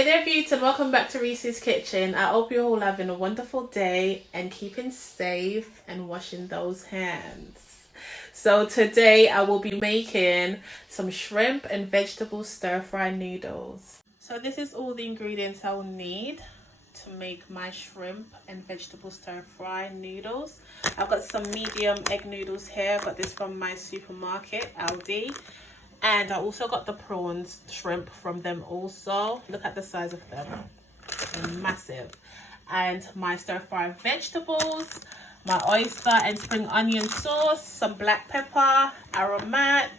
Hey there beauties, and welcome back to Reese's Kitchen. I hope you're all having a wonderful day and keeping safe and washing those hands. So today I will be making some shrimp and vegetable stir-fry noodles. So this is all the ingredients I will need to make my shrimp and vegetable stir-fry noodles. I've got some medium egg noodles here. I got this from my supermarket, Aldi. And I also got the prawns shrimp from them also. Look at the size of them. They're massive. And my stir-fry vegetables, my oyster and spring onion sauce, some black pepper, Aromat,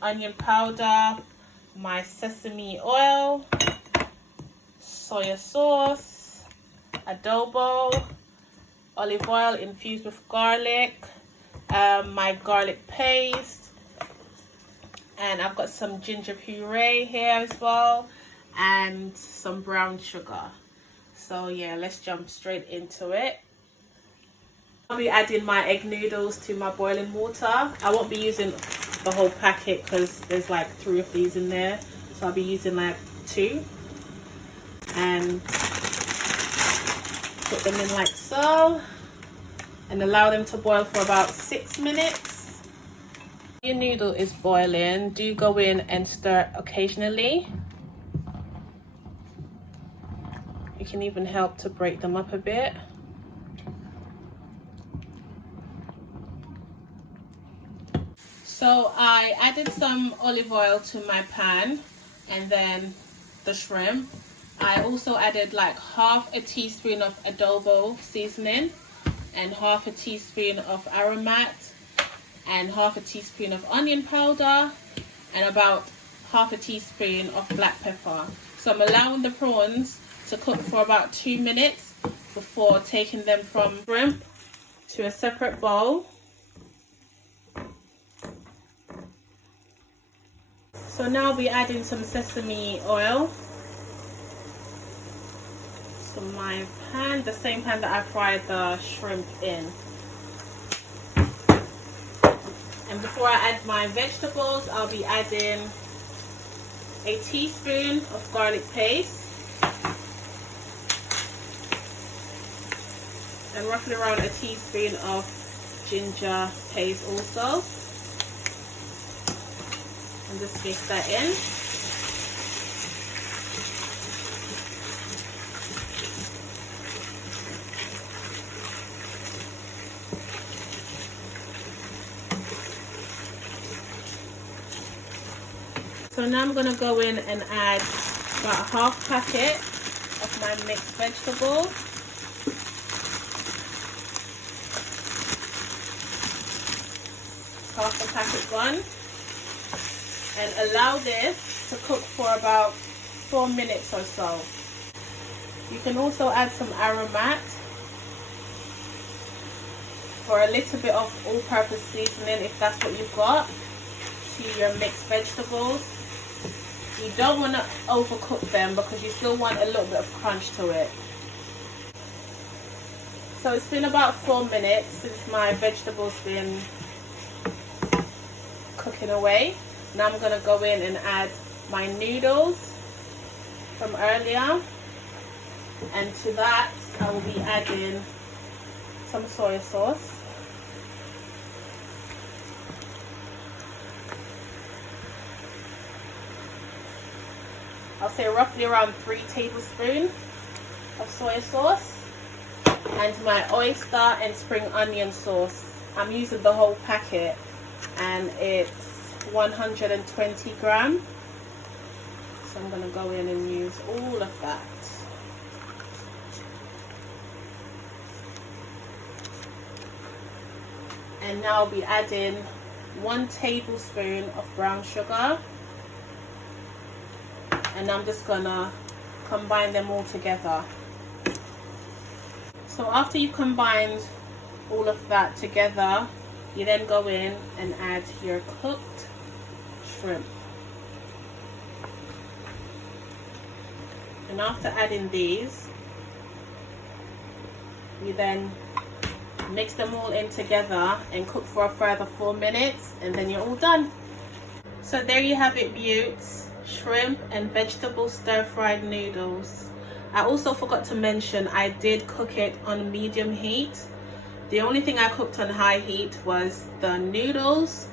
onion powder, my sesame oil, soy sauce, Adobo, olive oil infused with garlic, my garlic paste, and I've got some ginger puree here as well, and some brown sugar. So yeah, let's jump straight into it. I'll be adding my egg noodles to my boiling water. I won't be using the whole packet because there's like 3 of these in there. So I'll be using like 2. And put them in like so. And allow them to boil for about 6 minutes. Your noodle is boiling, do go in and stir occasionally. You can even help to break them up a bit. So I added some olive oil to my pan and then the shrimp. I also added like half a teaspoon of adobo seasoning and half a teaspoon of aromat and half a teaspoon of onion powder and about half a teaspoon of black pepper. So I'm allowing the prawns to cook for about 2 minutes before taking them from shrimp to a separate bowl. So now I'll be adding some sesame oil to my pan, the same pan that I fried the shrimp in. And before I add my vegetables, I'll be adding a teaspoon of garlic paste and roughly around a teaspoon of ginger paste also. And just mix that in. So now I'm going to go in and add about half packet of my mixed vegetables. Half a packet gone. And allow this to cook for about 4 minutes or so. You can also add some aromat or a little bit of all-purpose seasoning if that's what you've got to your mixed vegetables. You don't want to overcook them because you still want a little bit of crunch to it. So it's been about 4 minutes since my vegetables been cooking away. Now I'm going to go in and add my noodles from earlier. And to that I will be adding some soy sauce. I'll say roughly around 3 tablespoons of soy sauce. And my oyster and spring onion sauce. I'm using the whole packet and it's 120 grams. So I'm going to go in and use all of that. And now I'll be adding 1 tablespoon of brown sugar. And I'm just gonna combine them all together. So after you've combined all of that together, you then go in and add your cooked shrimp. And after adding these, you then mix them all in together and cook for a further 4 minutes, and then you're all done. So there you have it, beauts. shrimp and vegetable stir-fried noodles. I also forgot to mention I did cook it on medium heat. The only thing I cooked on high heat was the noodles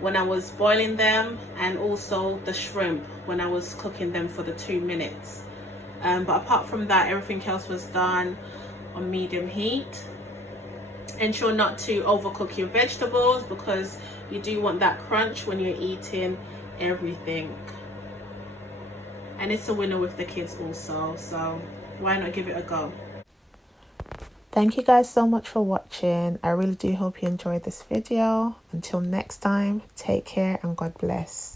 when I was boiling them, and also the shrimp when I was cooking them for the 2 minutes. But apart from that, everything else was done on medium heat. Ensure not to overcook your vegetables because you do want that crunch when you're eating everything. And it's a winner with the kids also, so why not give it a go? Thank you guys so much for watching. I really do hope you enjoyed this video. Until next time, take care and God bless.